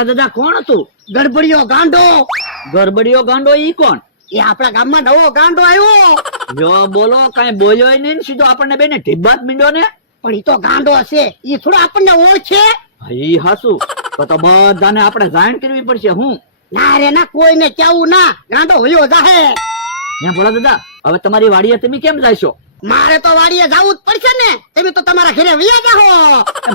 ભોળા દાદા કોણ હતું? ગડબડિયો ગાંડો. ગરબડિયો ગાંડો ઈ કોણ? એ આપણા ગામમાં નવો ગાંડો આવ્યો. જો બોલો, કઈ બોલ્યો નહીં ને સીધો આપણને બેને ઢીબાત મીંડો ને. પણ ઈ તો ગાંડો છે, ઈ થોડો આપણને ઓળખે. ઈ હાસુ તો બધાને આપણે જાણ કરવી પડશે. હું ના રે ના, કોઈને કેવું ના, ગાંડો હોયો જાહે. ત્યાં ભોળા દાદા, હવે તમારી વાડીએ તમે કેમ જાશો? મારે તો વાડીએ જાવું જ પડશે ને, તમે તો તમારા ઘરે વયા જાહો.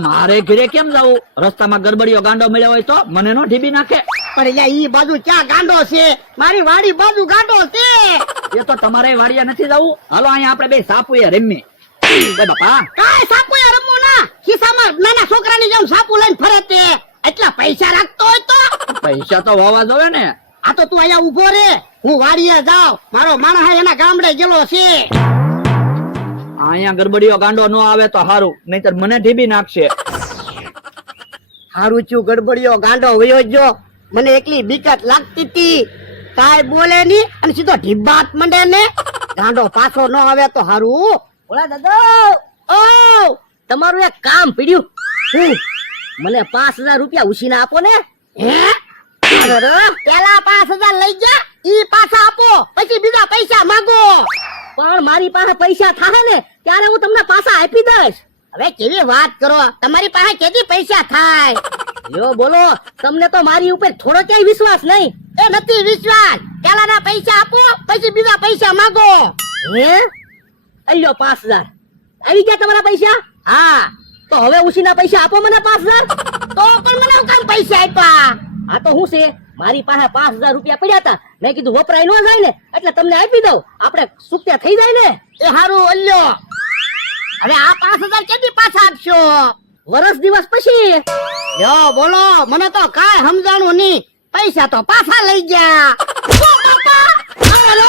મારે ઘરે કેમ જાવું? રસ્તામાં ગરબડિયો ગાંડો મળ્યો હોય તો મને નો ઢીબી નાખે. પણ અહીંયા ઈ બાજુ ક્યાં ગાંડો છે? મારી વાડી બાજુ ગાંડો છે. એ તો તમારે વાડીએ નથી જવું. હાલો અહીંયા આપણે બે સાપુએ રમી. બે બાપા, કાય સાપુ યા રમવું ના, ખિસ્સામાં નાના છોકરાની જેમ સાપુ લઈને ફરે તે. એટલા પૈસા રાખતો હોય તો પૈસા તો વાવા જોવે ને. આ તો તું અહીંયા ઉભો રે, હું વાડીએ જાઉં. મારો માણસ એના ગામડે ગયેલો છે. અહીંયા ગરબડિયો ગાંડો નો આવે તો હારું, નહીતર મને ઢીબી નાખશે. હારું ચું ગડબડિયો ગાંડો વયો જો. મને એકલી બીકત લાગતી હતી. કાય બોલે ની અને સીધો ઢીબાત મંડે ને. ગાંડો પાછો ન આવે તો હારું. ઓલા દાદા, ઓ તમારું એક કામ પડ્યું. હું મને 5000 રૂપિયા ઉછીના આપો ને. હે? અરે પેલા 5000 લઈ જા, ઈ પાછા આપો, પછી બીજા પૈસા માંગો. પણ મારી પાસે પૈસા થાય ને ત્યારે હું તમને પાછા આપી દઈશ. હવે કેવી વાત કરો, તમારી પાસે કેદી પૈસા થાય? યો બોલો, તમને તો મારી ઉપર થોડો ક્યાંય વિશ્વાસ નહીં. એ નથી વિશ્વાસ. પેલાના પૈસા આપો, પછી બીજા પૈસા માંગો. હે? અલ્યો 5000 આવી ગયા તમારા પૈસા? હા, તો હવે ઉછીના પૈસા આપો મને 5000. તો પણ મને હું કામ પૈસા આપ્યા? આ તો હું છે, મારી પાસે 5000 રૂપિયા પડ્યા હતા. મેં કીધું વપરાય ન જાય ને એટલે તમને આપી દઉં, આપણે સુક્યા થઈ જાય ને. એ હારું અલ્યો. હવે આ 5000 કેદી પાછા આપશો? વરસ દિવસ પછી. યો બોલો, મને તો કાંઈ સમજાણું નહીં. પૈસા તો પાછા લઈ ગયા. ઓ બાપા! અરે,